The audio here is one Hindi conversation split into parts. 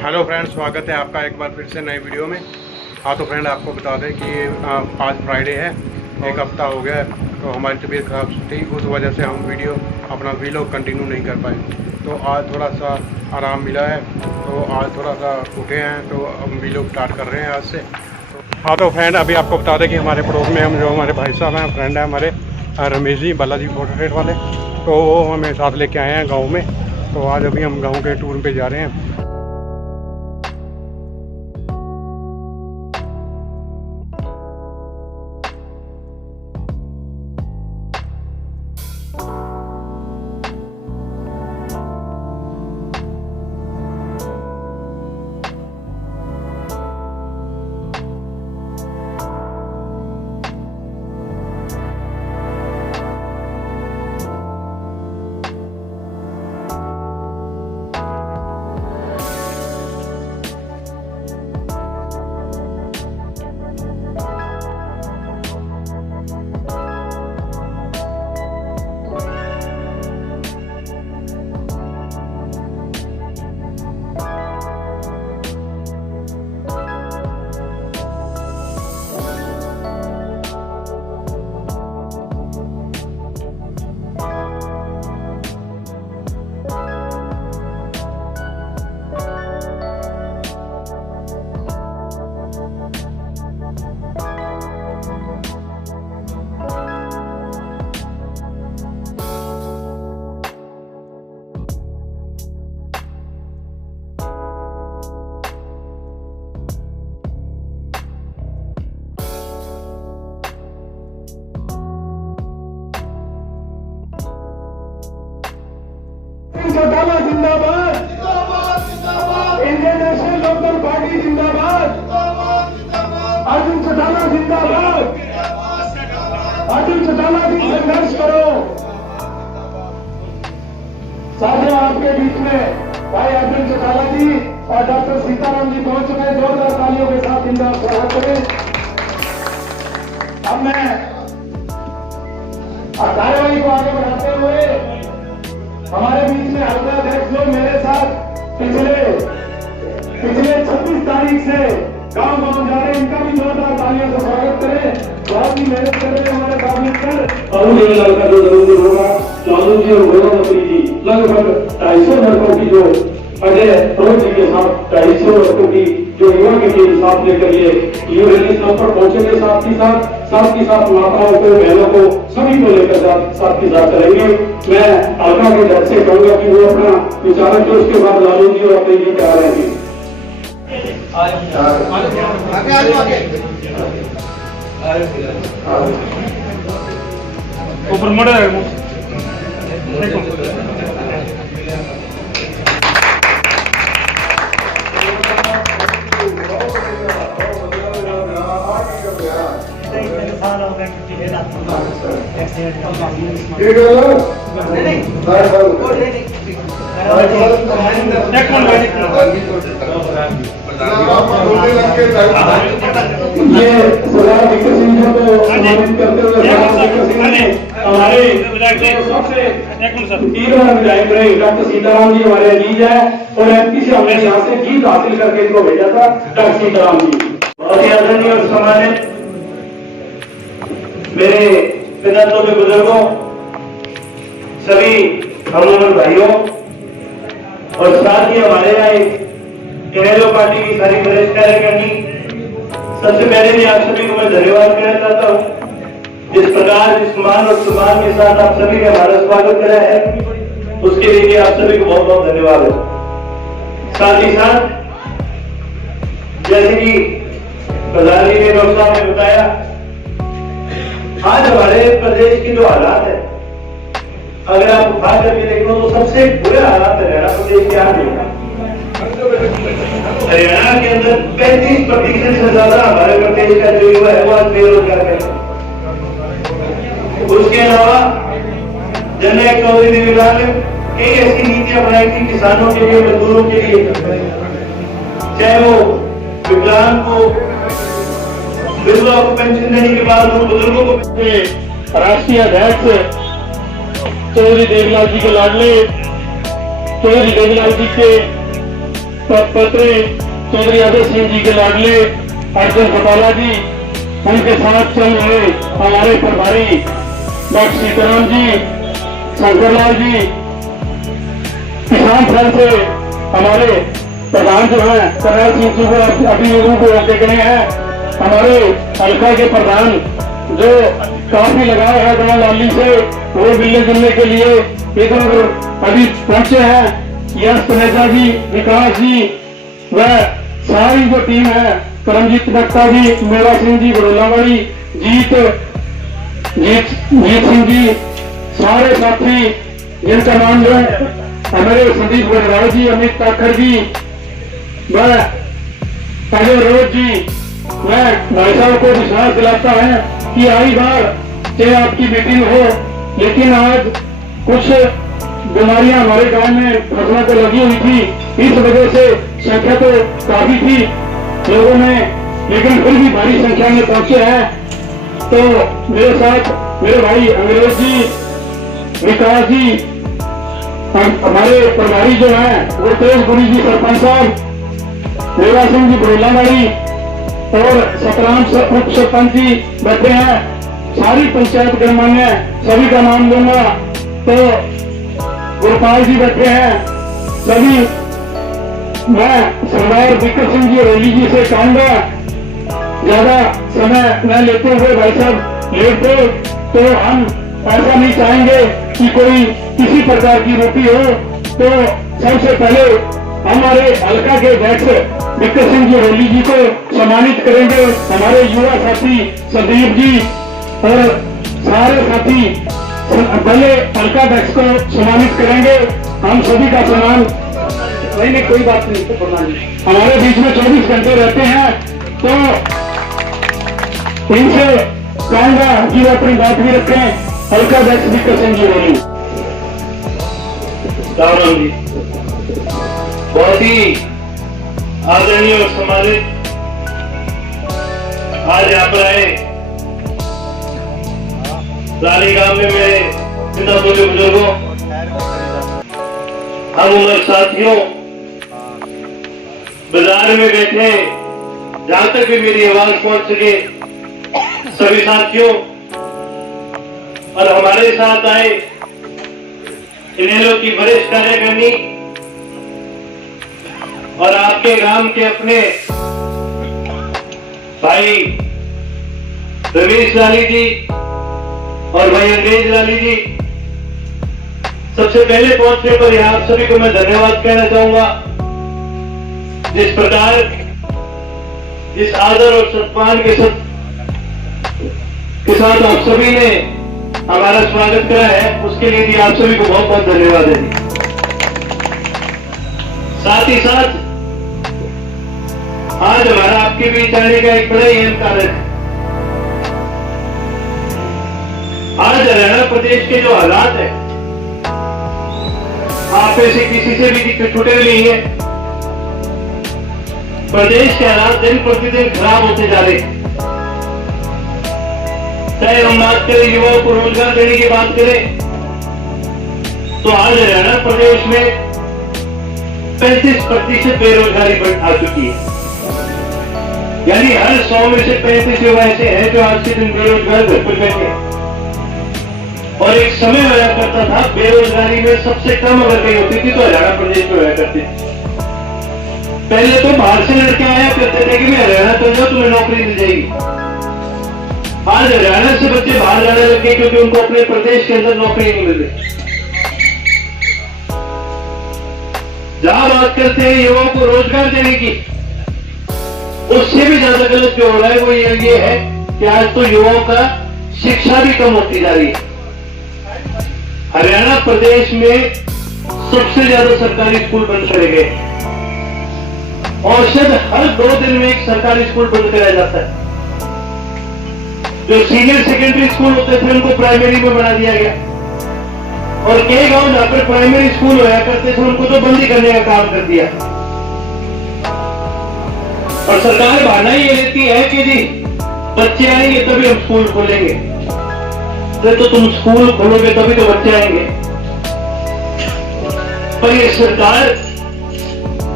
हेलो फ्रेंड, स्वागत है आपका एक बार फिर से नई वीडियो में। हाँ तो फ्रेंड, आपको बता दें कि आज फ्राइडे है, एक हफ़्ता हो गया। तो हमारी तबीयत ख़राब थी, उस वजह से हम वीडियो अपना वीलॉग कंटिन्यू नहीं कर पाए। तो आज थोड़ा सा आराम मिला है, तो आज थोड़ा सा उठे हैं, तो हम वीलॉग स्टार्ट कर रहे हैं आज से। हाँ तो फ्रेंड, अभी आपको बता दें कि हमारे पड़ोस में हम जो हमारे भाई साहब हैं, फ्रेंड हैं हमारे रमेश जी, बालाजी फोटोस्टेट वाले, तो वो हमें साथ लेके आए हैं गाँव में। तो आज अभी हम गाँव के टूर पर जा रहे हैं। चौटाला जिंदाबाद, इंडियन नेशनल लोकदल पार्टी जिंदाबाद, अर्जुन चौटाला जिंदाबाद, अर्जुन चौटाला भी संघर्ष करो। साथियों, आपके बीच में भाई अर्जुन चौटाला जी और डॉक्टर सीताराम जी पहुंच चुके हैं। जोरदार तालियों के साथ इनका स्वागत करें। अब मैं कार्यवाही को आगे बढ़ाते हुए हमारे बीच में हल्का अध्यक्ष लोग मेरे साथ पिछले 26 तारीख से गांव जा रहे हैं, इनका भी जोरदार तालियों से स्वागत करें। बहुत ही मेहनत कर रहे हैं हमारे साथ मिलकर। और मुझे लड़का जो जरूर होगा, लालू जी और गौरवती जी लगभग 250 लड़कों की जो अजय रोज जी के साथ 250 लड़कों की जो युवा की टीम साथ लेकर ये रैली स्थल पर पहुंचेंगे। साथ ही साथ माताओं को, बहनों को, सभी को लेकर साथ ही साथ चलेंगे। मैं अलका के जज से कहूंगा कि वो अपना विचार रखें, उसके बाद लालू जी और अपने जी क्या रहे हैं। ऊपर मुड़े ये सरदार विक्रम सिंह जी को सम्मानित करते हुए हमारे सबसे विधायक रहे डॉक्टर सीताराम जी हमारे अजीज है, और एमपी से हमने यहाँ से जीत हासिल करके इनको भेजा था। डॉक्टर सीताराम जी बहुत ही आदरणीय और सम्मानित मेरे पिताओं के बुजुर्गों, सभी हम भाइयों, और साथ ही हमारे यहाँ इनेलो पार्टी की सारी वरिष्ठ कार्यकारिणी, सबसे पहले भी आप सभी को मैं धन्यवाद कहना चाहता हूँ। जिस प्रकार जिस मान और सम्मान के साथ आप सभी ने हमारा स्वागत करा है, उसके लिए आप सभी को बहुत बहुत धन्यवाद है। साथ ही साथ जैसे कि प्रधान जी ने डॉक्टर साहब ने बताया, आज हमारे प्रदेश की जो हालात है, अगर आप उठा करके देखो तो सबसे बुरे हालात हरियाणा प्रदेश के आ गए। हरियाणा के अंदर 35% से ज्यादा हमारे प्रदेश का जो युवा है वो आज बेरोजगार है। उसके अलावा जननायक चौधरी देवीलाल ने कई ऐसी नीतियां बनाई थी किसानों के लिए, मजदूरों के लिए, चाहे वो विकलांग को विधवा को पेंशन देने के बाद उन बुजुर्गों को राष्ट्रीय अध्यक्ष चौधरी देवीलाल जी के लाडले चौधरी देवीलाल जी के पत्री चौधरी यादव सिंह जी के लाडले अर्जुन फटाला जी, उनके साथ चल रहे हमारे प्रभारी डॉक्टर सीताराम जी, शंकरलाल जी, किसान फ्रंट से हमारे प्रधान जो है करनाल सिंह जी को अभी उनको होके गए हैं, हमारे हल्का के प्रधान जो काफी लगाए है गाँव लाली से, वो मिलने जुलने के लिए इधर अभी पहुंचे हैं। यश पनेजा जी, विकास जी व सारी जो टीम है, करमजीत दत्ता जी, मेरा सिंह जी बड़ोलावाड़ी, जीत सिंह जी, सारे साथी जिनका नाम जो है हमारे संदीप बड़राव जी, अमित ताखर जी व अजय रोज जी, मैं भाई साहब को विश्वास दिलाता है कि आई बार चाहे आपकी मीटिंग हो, लेकिन आज कुछ बीमारियां हमारे गांव में फसलों को लगी हुई थी, इस वजह से संख्या तो काफी थी लोगों में, लेकिन फिर भी भारी संख्या में पहुंचे हैं। तो मेरे साथ मेरे भाई अंग्रेज जी, विकास जी, हमारे प्रभारी जो हैं वो तेजपुरी जी सरपंच साहब, मेरा सिंह जी बड़ोलावाड़ी और सतराम उप सरपंच जी बैठे हैं, सारी पंचायत गणमान्य सभी का नाम लूंगा। तो गुरपाल जी बैठे हैं सभी। मैं सरदार विक्रम सिंह जी रेली जी से कहूंगा ज्यादा समय न लेते हुए, भाई साहब लेट गए तो हम ऐसा नहीं चाहेंगे कि कोई किसी प्रकार की रोटी हो। तो सबसे पहले हमारे हल्का के अध्यक्ष विक्रम सिंह जी रेली जी को सम्मानित करेंगे, हमारे युवा साथी संदीप जी और सारे साथी पहले हल्का अध्यक्ष को सम्मानित करेंगे। हम सभी का सम्मान, नहीं कोई बात नहीं, तो हमारे बीच में 24 घंटे रहते हैं, तो इनसे कहूंगा कि वो अपनी बात भी रखें। हल्का अध्यक्ष विक्रम सिंह जी रेली। राम जी, बहुत ही आदरणीय और सम्मानित आज यहाँ पर आए रानी गांव में मेरे पिता बोले बुजुर्गों, हम उम्र साथियों, बाजार में बैठे जहां तक भी मेरी आवाज पहुंच सके सभी साथियों, और हमारे साथ आए इनेलो की वरिष्ठ कार्यकारिणी और आपके गांव के अपने भाई रमेश लाली जी और भाई अंग्रेज लाली जी, सबसे पहले पहुंचने पर यहां आप सभी को मैं धन्यवाद कहना चाहूंगा। जिस प्रकार, जिस आदर और सम्मान के साथ आप सभी ने हमारा स्वागत करा है, उसके लिए भी आप सभी को बहुत बहुत धन्यवाद है। साथ ही साथ आज हमारा आपके बीच आने का एक बड़ा ही अहम कारण है। आज हरियाणा प्रदेश के जो हालात है, आप ऐसे किसी से भी छूटे नहीं है। प्रदेश के हालात दिन प्रतिदिन खराब होते जा रहे हैं। चाहे हम बात करें युवाओं को रोजगार देने की बात करें, तो आज हरियाणा प्रदेश में 35% बेरोजगारी आ चुकी है। यानी हर 100 में से 35 युवा ऐसे हैं जो आज के दिन बेरोजगार घर पर बैठे हैं। और एक समय हुआ करता था बेरोजगारी में सबसे कम अगर कहीं होती थी तो हरियाणा प्रदेश में हुआ करती थी। पहले तो बाहर से लड़के आया करते थे कि मैं हरियाणा चल जाओ तुम्हें नौकरी मिल जाएगी। आज हरियाणा से बच्चे बाहर जाने लगे क्योंकि उनको अपने प्रदेश के अंदर नौकरी नहीं मिल रही। जहां बात करते हैं युवाओं को रोजगार देने की, उससे भी ज्यादा गलत जो हो रहा है वो ये है कि आज तो युवाओं का शिक्षा भी कम होती जा रही है। हरियाणा प्रदेश में सबसे ज्यादा सरकारी स्कूल बंद करे गए। औसत हर 2 दिन में एक सरकारी स्कूल बंद कराया जाता है। जो सीनियर सेकेंडरी स्कूल होते थे उनको प्राइमरी में बना दिया गया, और कई गांव जहां पर प्राइमरी स्कूल होया करते थे उनको तो बंदी करने का काम कर दिया। और सरकार बहाना ये लेती है कि जी बच्चे आएंगे तभी हम स्कूल खोलेंगे। तो तुम स्कूल खोलोगे तभी तो बच्चे आएंगे। पर ये सरकार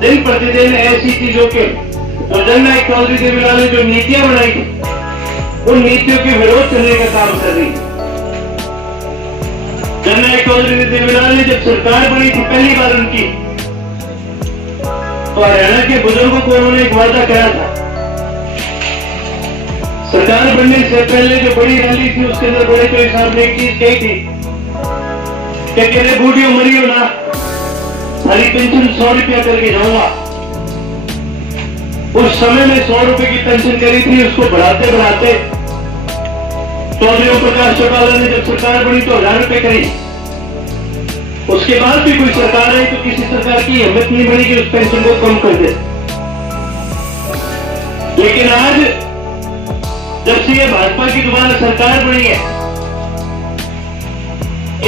दिन प्रतिदिन ऐसी चीजों के तो जननायक चौधरी देवीलाल ने जो नीतियां बनाई थी उन नीतियों के विरोध करने का काम कर रही है। जननायक चौधरी देवीलाल ने जब सरकार बनी थी पहली बार उनकी, तो हरियाणा के बुजुर्गों को उन्होंने एक वादा किया था। सरकार बनने से पहले जो बड़ी रैली थी उसके अंदर बड़े चौधरी साहब ने एक चीज कही थी कि कहते बूढ़ियों मरियो ना, हरी पेंशन 100 रुपया करके जाऊंगा। उस समय में 100 रुपए की पेंशन करी थी, उसको बढ़ाते बढ़ाते चौधरी ओम प्रकाश चौटाला ने जब सरकार बनी तो 1000 रुपए करी। उसके बाद भी कोई सरकार आई तो किसी सरकार की हिम्मत नहीं बनी कि उस पेंशन को कम कर दे। लेकिन आज जब से ये भाजपा की दोबारा सरकार बनी है,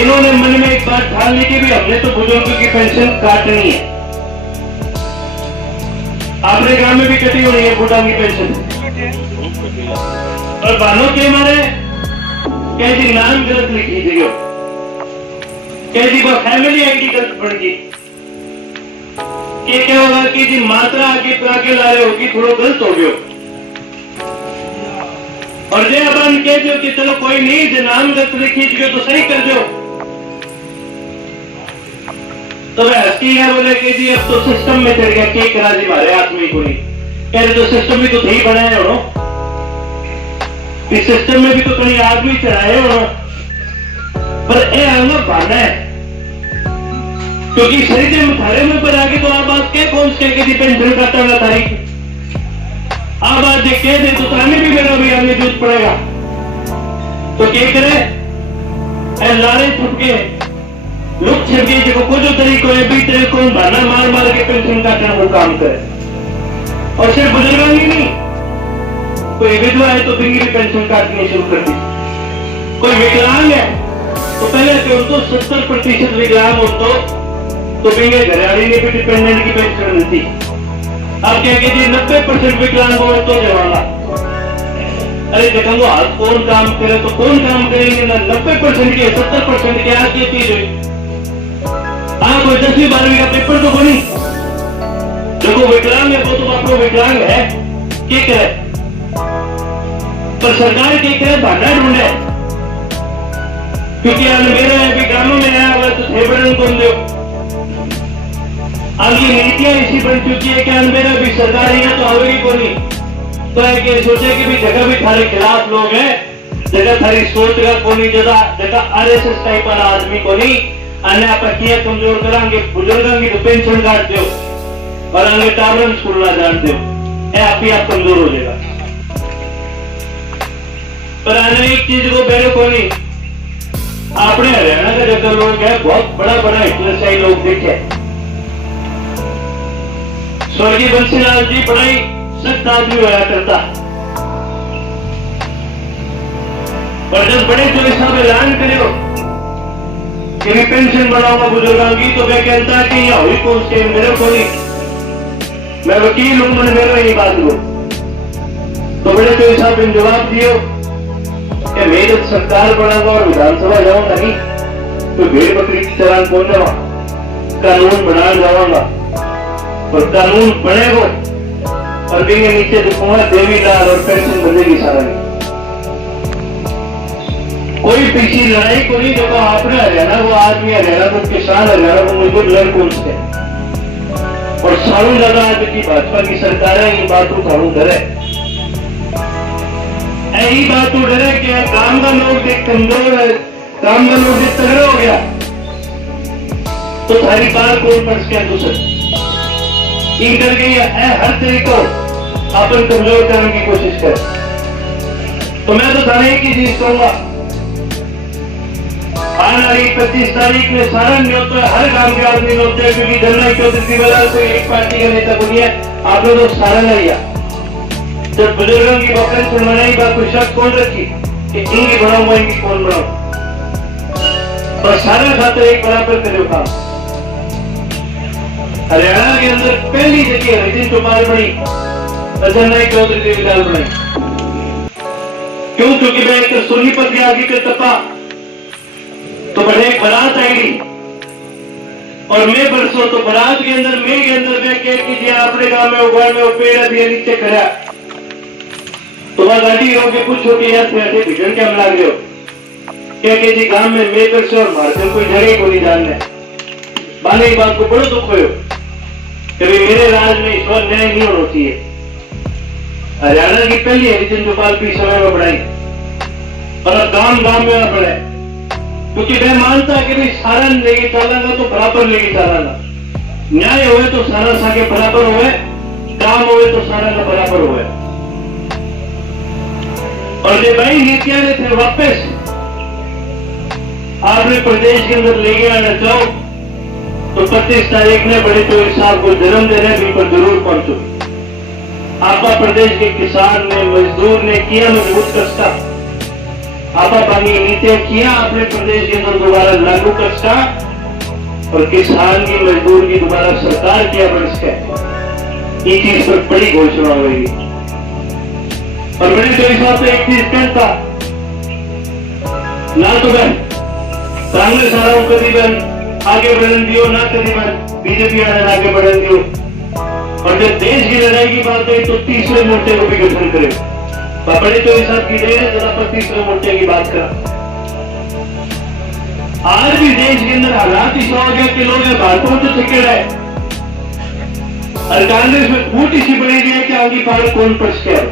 इन्होंने मन में एक बात ठान ली कि भी हमने तो बुजुर्गों की पेंशन काटनी है। आपने गांव में भी कटी हो रही है बूढ़ा की पेंशन, और बानों के मारे कह जी नाम गलत लिखी थी, कह जी वो फैमिली आईडी गलत बन गई। क्या होगा कि जी मात्रा आगे आगे ला रहे होगी, थोड़ा गलत हो गयो। और जे अपन कह दो कि चलो कोई नहीं, जो नाम गलत लिखी थी तो सही कर दो, तो वह हंसती है, बोले कि जी अब तो सिस्टम में चढ़ गया, के करा जी हमारे आदमी को नहीं। कह रहे तो सिस्टम भी तो सही बनाए हो, इस सिस्टम में भी तो कहीं आदमी चढ़ाए हो, पर ये आना पाना है, क्योंकि शरीर में थारे में पर आगे तो आप बात कह कौन से कि पेंशन काटा हुआ तारीख, आप आज कह दे तो ताने भी मेरा भी आगे जूझ पड़ेगा। तो क्या करे, लारे छुपके लुक छिपके जो कुछ तरीको है भी तेरे को बहाना मार मार के पेंशन काटना वो काम करे। और सिर्फ बुजुर्गों ही नहीं, कोई विधवा है तो बिंगी भी पेंशन काटनी शुरू कर दी, कोई विकलांग है तो पहले तो उनको 70% विकलांग हो तो बिंगे घरियाली ने भी डिपेंडेंट की पेंशन मिलती। अब क्या कहते 90% विकलांग हो तो जवाना, अरे देखो हाथ कौन काम करे तो कौन काम करेंगे ना, 90% के 70% के आज ये चीज हुई। हाँ कोई 10वीं 12वीं का पेपर तो बनी, देखो विकलांग है वो तो आपको विकलांग है, क्या करे, पर सरकार क्या करे भाड़ा ढूंढे, क्योंकि मेरा है भी ग्रामों में आया हुआ तो थेबड़न कौन दो। आगे नीतियां इसी बन चुकी है कि मेरा भी सरकार यहाँ तो आवेगी को नहीं, तो है कि सोचे कि भी जगह भी थारे खिलाफ लोग हैं, जगह थारी सोच का को नहीं, जगह RSS टाइप वाला आदमी को नहीं, अन्य आप किया कमजोर करांगे, बुजुर्गों की तो पेंशन काट दो और आगे टावर स्कूल ना जान दो, आप ही आप कमजोर हो जाएगा। पर आने एक चीज को बेरो को नहीं, आपने हरियाणा का जगह लोग है बहुत बड़ा बड़ा हिटलरशाही लोग देखे, स्वर्गीय बंसीलाल जी बड़ा ही सख्त आदमी होया करता, पर जब बड़े जो साहब ऐलान करो कि मैं पेंशन बढ़ाऊंगा बुजुर्गों की, तो मैं कहता कि यह हुई कौन से मेरे को नहीं, मैं वकील हूं, मैंने मेरे ही बात लो। तो बड़े जो साहब इन जवाब दियो कि मेरे सरकार बढ़ाऊंगा और विधानसभा जाऊंगा नहीं तो भेड़ बकरी की चलान कौन जावा, कानून बना जाऊंगा, और कानून बनेगा और देंगे नीचे दुखूंगा देवीलाल और पेंशन बनेगी सारा नहीं। कोई पीछे लड़ाई को नहीं, देखो आपने हरियाणा को आदमी, हरियाणा को किसान, हरियाणा को मजदूर लड़ कौन से, और सालों ज्यादा आज की भाजपा की सरकार है, ये बात उठाऊ डरे, यही बात तो डरे कि काम का लोग देख कमजोर है, काम का लोग देख तगड़ा हो गया तो सारी बात कौन पर्स क्या दूसरे इन करके है, हर तरीको अपन कमजोर करने की कोशिश कर। तो मैं तो थाने एक ही चीज कहूंगा, आने वाली 25 तारीख में सारा न्योता हर गांव के आदमी न्योते हैं, क्योंकि जननायक चौधरी वाला कोई एक पार्टी का नेता को नहीं है, आप लोग तो सारा नहीं है। जब बुजुर्गों की पेंशन बनाई बात कोई शक कौन रखी कि इनकी बनाऊंगा इनकी कौन बनाऊ, और सारा खाते एक बराबर करे काम। हरियाणा के अंदर पहली जगह हरिजन चौपाल बनी, जननायक चौधरी देवीलाल बनाई, क्यों, क्योंकि मैं एक सोनीपत के आगे के तपा तो बड़े एक बारात आएगी, और मैं परसों तो बारात के अंदर मैं के अंदर मैं कह कीजिए अपने गांव में उगाड़ में पेड़ दिया नीचे खड़ा तो वह गाड़ी हो के कुछ होके यार से ऐसे भिजन क्या मिला रहे हो क्या कह जी गांव में मैं परसों और मारकर कोई जगह को नहीं जानना बाले की बात को बड़ो दुख हो कभी मेरे राज में ईश्वर न्याय नहीं होना चाहिए। हरियाणा की पहली हरिजन गोपाल पी समय में बढ़ाई और अब गांव गांव में बढ़ाए क्योंकि मैं मानता कि भाई सारा लेगी चालांगा तो बराबर लेगी चालांगा न्याय हुए तो सारा साके बराबर हुए काम हुए तो सारा का बराबर हुए और जो नई नीतियां ने थे वापस आपने प्रदेश के अंदर लेके आना चाहो तो 25 तारीख में बड़े चौधरी साहब को जन्म देने भी पर जरूर पहुंचो। आपा प्रदेश के किसान ने मजदूर ने किया मजबूत कष्टा आपा बाकी नीतियां किया अपने प्रदेश के अंदर दोबारा लागू कष्टा और किसान की मजदूर की दोबारा सरकार किया बरस के ये चीज पर बड़ी घोषणा होगी और बड़े चौधरी साहब तो एक चीज कहता ना तो मैं कांग्रेस आ रहा हूं कभी मैं आगे बढ़न दियो ना कभी मैं बीजेपी आगे बढ़न दियो और जब देश की लड़ाई की बात है तो तीसरे मोर्चे को भी गठन करे बड़े चौधरी साहब की देर है जरा पर तीसरे मोर्चे की बात करा आज भी देश के अंदर हालात ही हो गया कि लोग भारतों से टिकट है और कांग्रेस में फूट इसी बड़ी है कि आगे पार कौन पक्ष क्या है।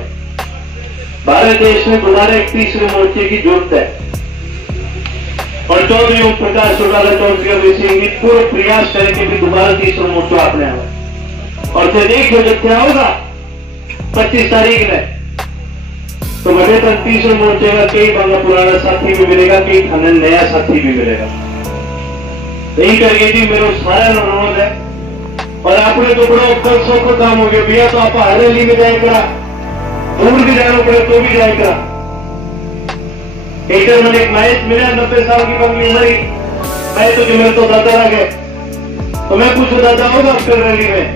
भारत देश में दोबारा एक तीसरे मोर्चे की जरूरत है और चौधरी ओम प्रकाश चौटाला चौधरी अभय सिंह जी पूरे प्रयास करेंगे कि दोबारा तीसरा मोर्चा अपने आए और फिर देखो जब क्या होगा 25 तारीख में तो बड़े तक तीसरे मोर्चे का कई बांगा पुराना साथी भी मिलेगा कई थाने नया साथी भी मिलेगा यही करके जी मेरा सारा अनुरोध है और आपने तो बड़ा कल सौ का काम हो गया भैया तो आप हरेली में जाए करा दूर भी जाना पड़े तो भी जाए करा एक मैंने एक मैच मिला 90 साल की बंगली उम्र मैं तो जो मेरे तो दादा आ गए तो मैं पूछू दादा होगा आपके रैली में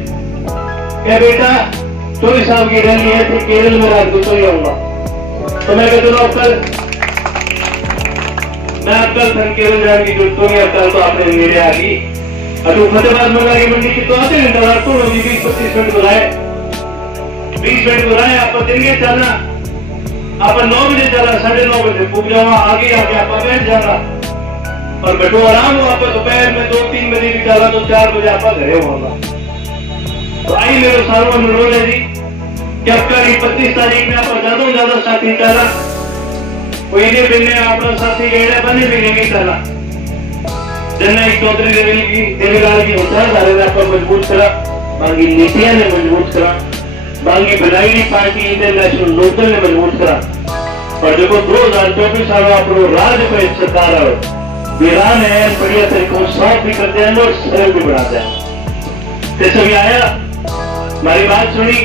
क्या बेटा 24 साल की रैली है फिर केरल में रात को ही आऊंगा तो मैं कहता हूँ कल मैं आपका धन केरल जाने की जरूरत होगी कल तो आपने मेरे आ गई अब फतेहाबाद मंगा की मंडी की तो आधे घंटा रात को 20-25 मिनट बुलाए 20 मिनट बुलाए आप देंगे चलना आप 9 बजे चला 9:30 बजे पूछ जाओ आगे आके आप बैठ जाना और बैठो आराम हो आप दोपहर में 2-3 बजे भी चला तो 4 बजे आप घरे होगा तो आई मेरे सारों अनुरोध है जी कि आपका 25 तारीख में आप ज्यादा से ज्यादा साथी चला कोई ने बिने अपना साथी गए बने भी नहीं चला जननायक चौधरी देवीलाल की विचारधारा ने आपको मजबूत करा बाकी नीतियां ने मजबूत करा बाकी बनाई पार्टी इंटरनेशनल लोकल ने मजबूत करा और देखो 2024 साल आप राज्य को एक सरकार आओ वीरान है बढ़िया तरीकों सॉफ्ट भी करते हैं और सरल भी बढ़ाते हैं जैसे भी आया हमारी बात सुनी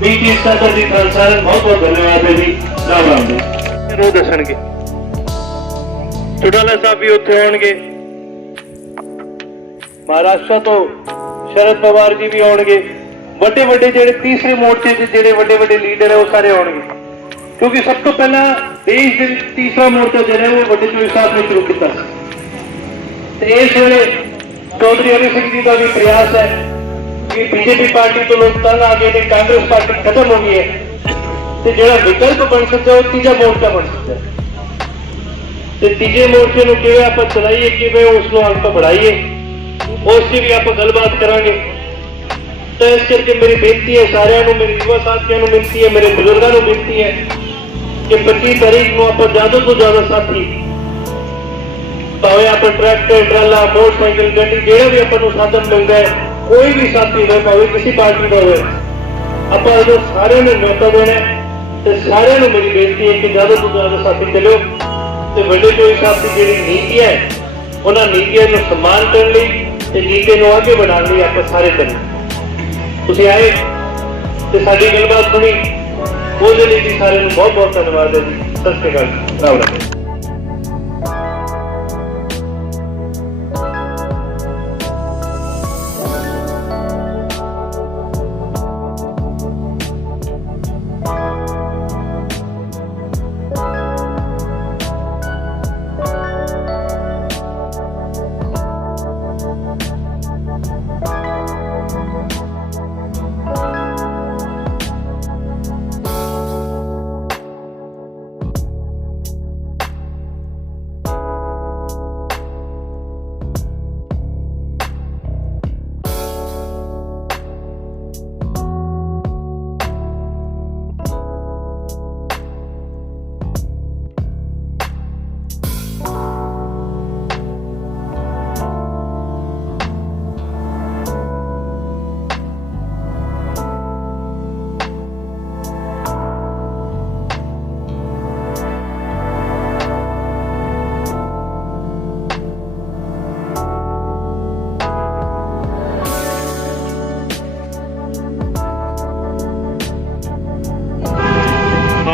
बीच इसका तो जी संसारण बहुत बहुत धन्यवाद है जी राम राम जी रो दर्शन के चौटाला साहब भी उत्थे होंगे महाराष्ट्र तो शरद पवार जी भी होंगे बड़े बड़े जेडे तीसरे मोर्चे से जेडे बड़े बड़े लीडर है वो सारे होंगे क्योंकि सब तो पहला देश तीसरा मोर्चा जो है वो बड़े चौधरी साहब ने शुरू किया इस वे चौधरी हरि सिंह जी का भी प्रयास है कि बीजेपी पार्टी तो लोग तंग आ गए कांग्रेस पार्टी खत्म हो गई है तो जो विकल्प बन सकता है वो तीजा मोर्चा बन सकता है तीजे मोर्चे को किवें आप चलाइए किवें उसको अंक बढ़ाइए उससे भी आप गलबात करांगे तो इस करके मेरी बेनती है सारे मेरे युवा साथियों मिलती है मेरे बुजुर्गों मिलती है कि 25 तारीख को आप ज्यादा तो ज्यादा साथी भावे आप ट्रैक्टर ट्राला मोटरसाइकिल गड्डी जो भी अपन साधन मिलता है कोई भी साथी हो भावे किसी पार्टी का हो आप सारे ने न्योता देना तो सारे मेरी बेनती है कि ज्यादा तो ज्यादा साथी चलो तो बड़े चौधरी साहब की जी नीति है उन्होंने नीतियों को सम्मान करने नीति को आगे बढ़ाने आप सारे करें तुम आए तो साड़ी गलबात सुनी वो जी सारे बहुत बहुत धन्यवाद है जी सत श्री अकाल राम राम।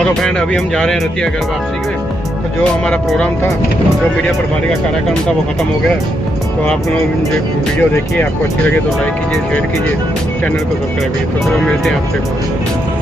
हाँ तो फ्रेंड अभी हम जा रहे हैं रतिया घर वापसी में। तो जो हमारा प्रोग्राम था, जो मीडिया प्रभारी का कार्यक्रम था, वो ख़त्म हो गया। तो आप लोग वीडियो देखिए, आपको अच्छी लगे तो लाइक कीजिए, शेयर कीजिए, चैनल को सब्सक्राइब कीजिए। तो चलो मिलते हैं आपसे।